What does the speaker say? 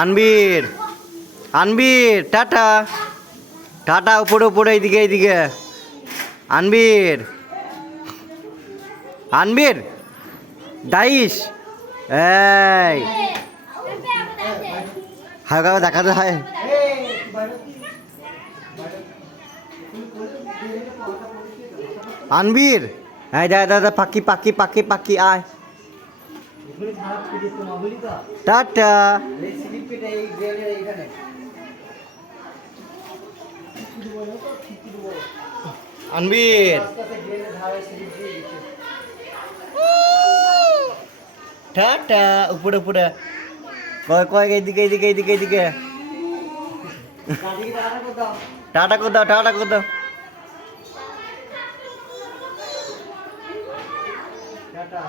আনবীর আনবীর tata tata, উপরে উপরে, এইদিকে এইদিকে। আনবীর আনবীর দাইস, এই হালকা দেখাতে হয়। আনবীর এই দাদা দাদা, পাখি পাখি পাখি পাখি, আয় টাটা। আনবীর টাটা, উপরে উপরে, কয় কয়, এইদিকে এইদিকে এইদিকে এইদিকে। টাটা কোথাও, টাটা কোথাও। টাটা।